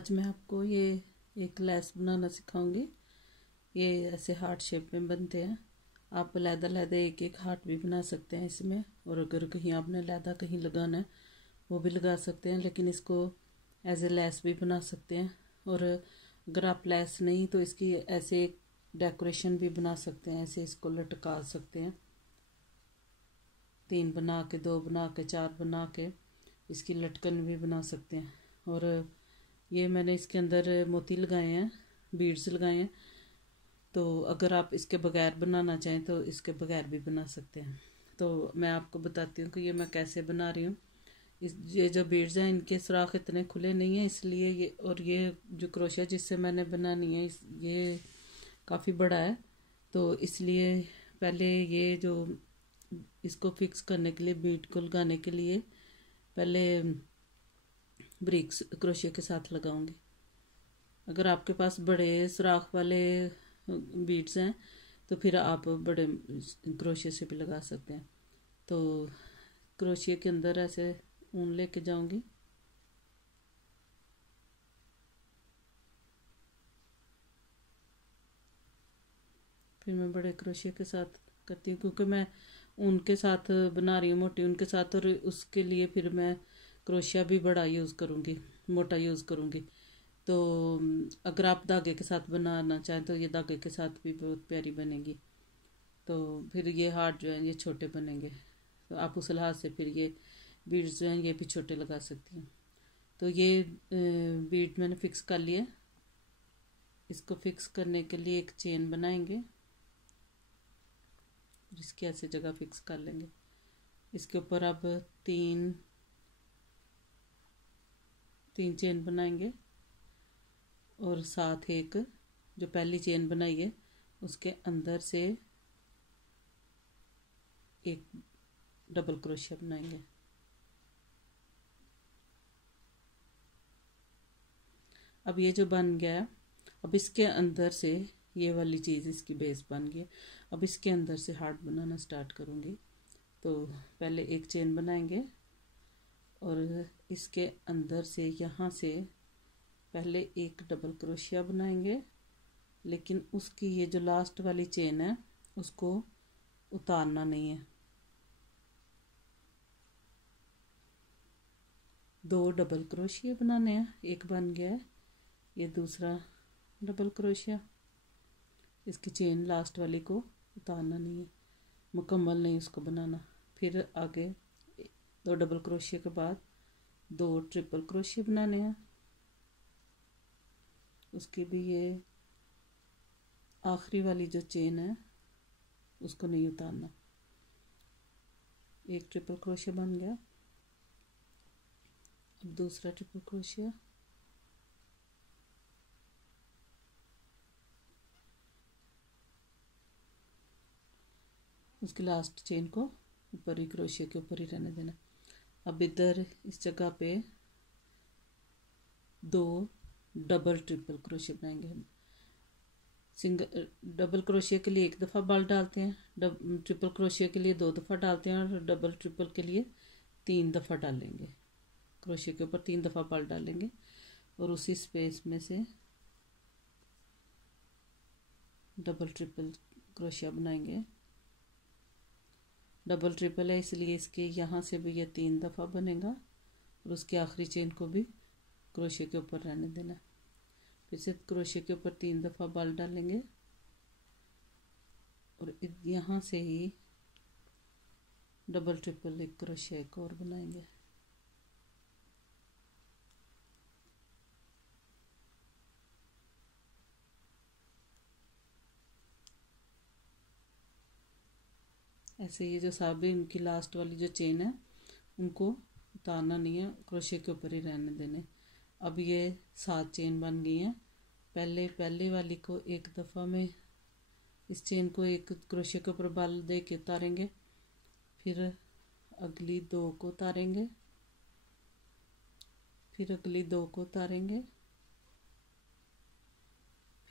आज मैं आपको ये एक लैस बनाना सिखाऊंगी। ये ऐसे हार्ट शेप में बनते हैं। आप लैदा एक एक हार्ट भी बना सकते हैं इसमें, और अगर कहीं आपने लैदा कहीं लगाना है वो भी लगा सकते हैं, लेकिन इसको एज ए लैस भी बना सकते हैं। और अगर आप लैस नहीं तो इसकी ऐसे डेकोरेशन भी बना सकते हैं, ऐसे इसको लटका सकते हैं। 3 बना के, 2 बना के, 4 बना के इसकी लटकन भी बना सकते हैं। और ये मैंने इसके अंदर मोती लगाए हैं, बीड्स लगाए हैं। तो अगर आप इसके बगैर बनाना चाहें तो इसके बगैर भी बना सकते हैं। तो मैं आपको बताती हूँ कि ये मैं कैसे बना रही हूँ। ये जो बीड्स हैं इनके सुराख इतने खुले नहीं हैं, इसलिए ये जो क्रोशिया जिससे मैंने बनानी है ये काफ़ी बड़ा है। तो इसलिए पहले ये जो इसको फिक्स करने के लिए, बीड को लगाने के लिए पहले ब्रिक्स क्रोशिया के साथ लगाऊंगी। अगर आपके पास बड़े सुराख वाले बीड्स हैं तो फिर आप बड़े क्रोशिया से भी लगा सकते हैं। तो क्रोशिया के अंदर ऐसे ऊन लेके जाऊंगी। फिर मैं बड़े क्रोशिया के साथ करती हूँ, क्योंकि मैं ऊन के साथ बना रही हूँ, मोटी ऊन के साथ, और उसके लिए फिर मैं क्रोशिया भी बड़ा यूज़ करूँगी, मोटा यूज़ करूँगी। तो अगर आप धागे के साथ बनाना चाहें तो ये धागे के साथ भी बहुत प्यारी बनेगी। तो फिर ये हार्ट जो है ये छोटे बनेंगे, तो आप उस लिहाज से फिर ये बीड्स जो हैं ये भी छोटे लगा सकती हैं। तो ये बीड मैंने फिक्स कर लिया। इसको फिक्स करने के लिए एक चेन बनाएंगे, इसकी ऐसे जगह फिक्स कर लेंगे। इसके ऊपर अब तीन चेन बनाएंगे, और साथ एक जो पहली चेन बनाई है उसके अंदर से एक डबल क्रोशिया बनाएंगे। अब ये जो बन गया, अब इसके अंदर से ये वाली चीज़ इसकी बेस बन गई। अब इसके अंदर से हार्ट बनाना स्टार्ट करूँगी। तो पहले एक चेन बनाएंगे और इसके अंदर से यहाँ से पहले एक डबल क्रोशिया बनाएंगे, लेकिन उसकी ये जो लास्ट वाली चेन है उसको उतारना नहीं है। 2 डबल क्रोशिया बनाने हैं। एक बन गया है, ये दूसरा डबल क्रोशिया। इसकी चेन लास्ट वाली को उतारना नहीं है, मुकम्मल नहीं उसको बनाना। फिर आगे 2 डबल क्रोशिया के बाद 2 ट्रिपल क्रोशिया बनाने हैं। उसकी भी ये आखिरी वाली जो चेन है उसको नहीं उतारना। एक ट्रिपल क्रोशिया बन गया। अब दूसरा ट्रिपल क्रोशिया, उसकी लास्ट चेन को ऊपर ही क्रोशिया के ऊपर ही रहने देना। अब इधर इस जगह पे 2 डबल ट्रिपल क्रोशिया बनाएंगे हम। सिंगल डबल क्रोशिया के लिए 1 दफ़ा बल डालते हैं, ट्रिपल क्रोशिया के लिए 2 दफ़ा डालते हैं, और डबल ट्रिपल के लिए 3 दफ़ा डालेंगे। क्रोशिया के ऊपर 3 दफ़ा बल डालेंगे और उसी स्पेस में से डबल ट्रिपल क्रोशिया बनाएंगे। डबल ट्रिपल है इसलिए इसके यहाँ से भी ये 3 दफ़ा बनेगा, और उसकी आखिरी चेन को भी क्रोशिया के ऊपर रहने देना। फिर से क्रोशिया के ऊपर 3 दफ़ा बल डालेंगे, और यहाँ से ही डबल ट्रिपल एक क्रोशिया एक और बनाएंगे। ऐसे ये जो साबी इनकी लास्ट वाली जो चेन है उनको उतारना नहीं है, क्रोशिया के ऊपर ही रहने देने। अब ये 7 चेन बन गई हैं। पहले वाली को 1 दफ़ा में इस चेन को एक क्रोशिया के ऊपर बल दे के उतारेंगे, फिर अगली 2 को उतारेंगे, फिर अगली 2 को उतारेंगे,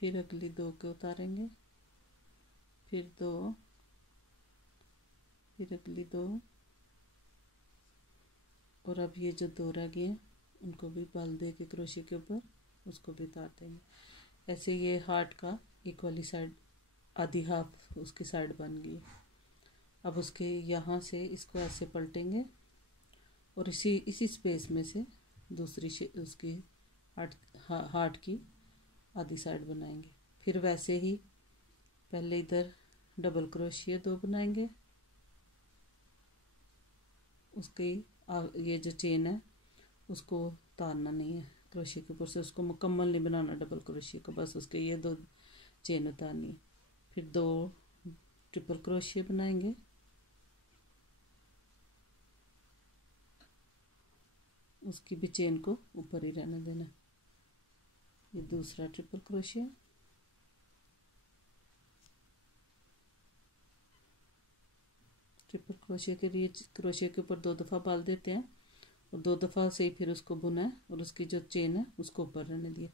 फिर अगली 2 को उतारेंगे, फिर 2, फिर अगली 2, और अब ये जो 2 रह गए हैं उनको भी बल दे के क्रोशिया के ऊपर उसको भी उतार देंगे। ऐसे ये हार्ट का एक वाली साइड आधी हाफ उसकी साइड बन गई। अब उसके यहाँ से इसको ऐसे पलटेंगे और इसी स्पेस में से दूसरी उसकी हार्ट की आधी साइड बनाएंगे। फिर वैसे ही पहले इधर डबल क्रोशिया 2 बनाएंगे, उसकी ये जो चेन है उसको उतारना नहीं है क्रोशिया के ऊपर से, उसको मुकम्मल नहीं बनाना डबल क्रोशिया का, बस उसके ये 2 चेन उतारनी है। फिर 2 ट्रिपल क्रोशिया बनाएंगे, उसकी भी चेन को ऊपर ही रहने देना। ये दूसरा ट्रिपल क्रोशिया, ट्रिपल क्रोशिया के लिए क्रोशिया के ऊपर 2 दफ़ा बाल देते हैं और 2 दफ़ा से ही फिर उसको बुना है और उसकी जो चेन है उसको ऊपर रहने दिया।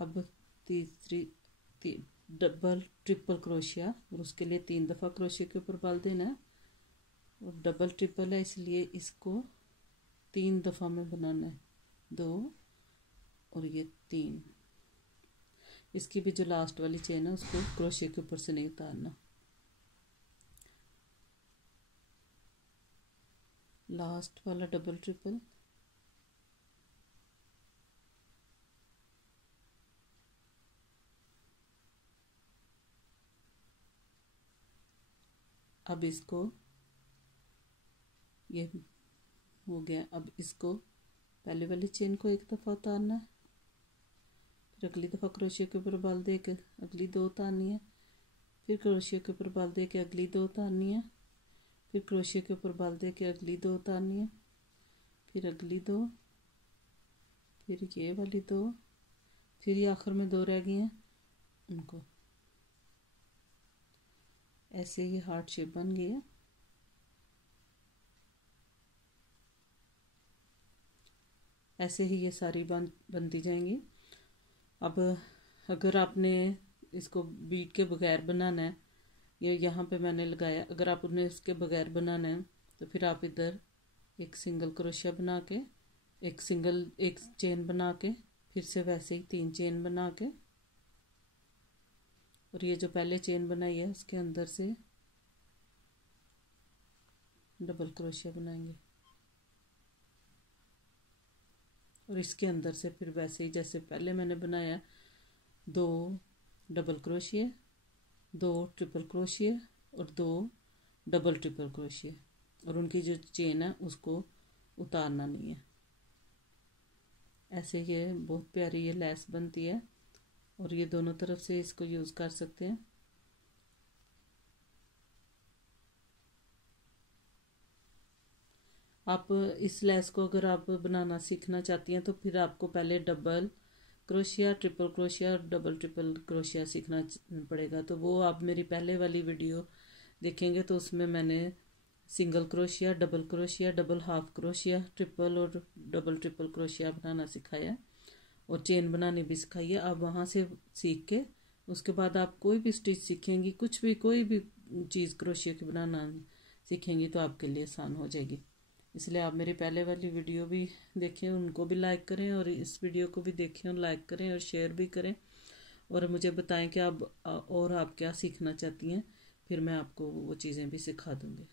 अब तीसरी डबल ट्रिपल क्रोशिया और उसके लिए 3 दफ़ा क्रोशिया के ऊपर बाल देना है और डबल ट्रिपल है इसलिए इसको 3 दफ़ा में बनाना है, 2 और ये 3। इसकी भी जो लास्ट वाली चेन है उसको क्रोशिया के ऊपर से नहीं उतारना। लास्ट वाला डबल ट्रिपल, अब इसको ये हो गया। अब इसको पहले वाली चेन को 1 दफ़ा उतारना है, फिर अगली दफ़ा क्रोशिया के ऊपर बाल दे के अगली 2 उतारनी है, फिर क्रोशिया के ऊपर बाल दे के अगली 2 उतारनी है, फिर क्रोशिया के ऊपर बाल दे के अगली 2 उतारनी है, फिर अगली 2, फिर ये वाली 2, फिर ये आखिर में 2 रह गई हैं उनको। ऐसे ये हार्ट शेप बन गई है। ऐसे ही ये सारी बनती जाएंगी। अब अगर आपने इसको बीट के बगैर बनाना है, ये यहाँ पे मैंने लगाया, अगर आप उन्हें इसके बगैर बनाना है तो फिर आप इधर एक सिंगल क्रोशिया बना के एक चेन बना के फिर से वैसे ही 3 चेन बना के और ये जो पहले चेन बनाई है उसके अंदर से डबल क्रोशिया बनाएंगे और इसके अंदर से फिर वैसे ही जैसे पहले मैंने बनाया 2 डबल क्रोशिया, 2 ट्रिपल क्रोशिया और 2 डबल ट्रिपल क्रोशिया और उनकी जो चेन है उसको उतारना नहीं है। ऐसे ये बहुत प्यारी ये लेस बनती है और ये दोनों तरफ से इसको यूज़ कर सकते हैं। आप इस लेस को अगर आप बनाना सीखना चाहती हैं तो फिर आपको पहले डबल क्रोशिया, ट्रिपल क्रोशिया और डबल ट्रिपल क्रोशिया सीखना पड़ेगा। तो वो आप मेरी पहले वाली वीडियो देखेंगे तो उसमें मैंने single crochet, double half crochet, triple और डबल ट्रिपल क्रोशिया बनाना सिखाया है और चेन बनानी भी सिखाई है। आप वहाँ से सीख के उसके बाद आप कोई भी स्टिच सीखेंगी, कुछ भी कोई भी चीज़ क्रोशिया की बनाना सीखेंगी तो आपके लिए आसान हो जाएगी। इसलिए आप मेरी पहले वाली वीडियो भी देखें, उनको भी लाइक करें और इस वीडियो को भी देखें और लाइक करें और शेयर भी करें और मुझे बताएं कि आप और आप क्या सीखना चाहती हैं, फिर मैं आपको वो चीज़ें भी सिखा दूँगी।